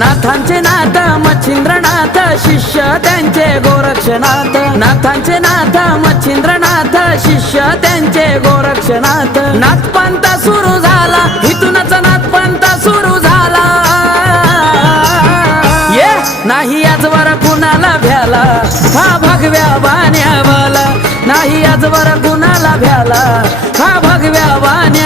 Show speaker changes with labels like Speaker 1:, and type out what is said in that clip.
Speaker 1: नाथांचे नाथ मच्छिंद्रनाथ शिष्य त्यांचे गोरक्षनाथ नाथांचे नाथ मच्छिंद्रनाथ शिष्य त्यांचे गोरक्षनाथ नाथपंत सुरू झाला इथूनच नाथपंत सुरू झाला ये नाही आजवर कुणाला भ्याला हा भगव्या बाण्यावाला नाही आजवर कुणाला भ्याला हा भगव्या बाण्या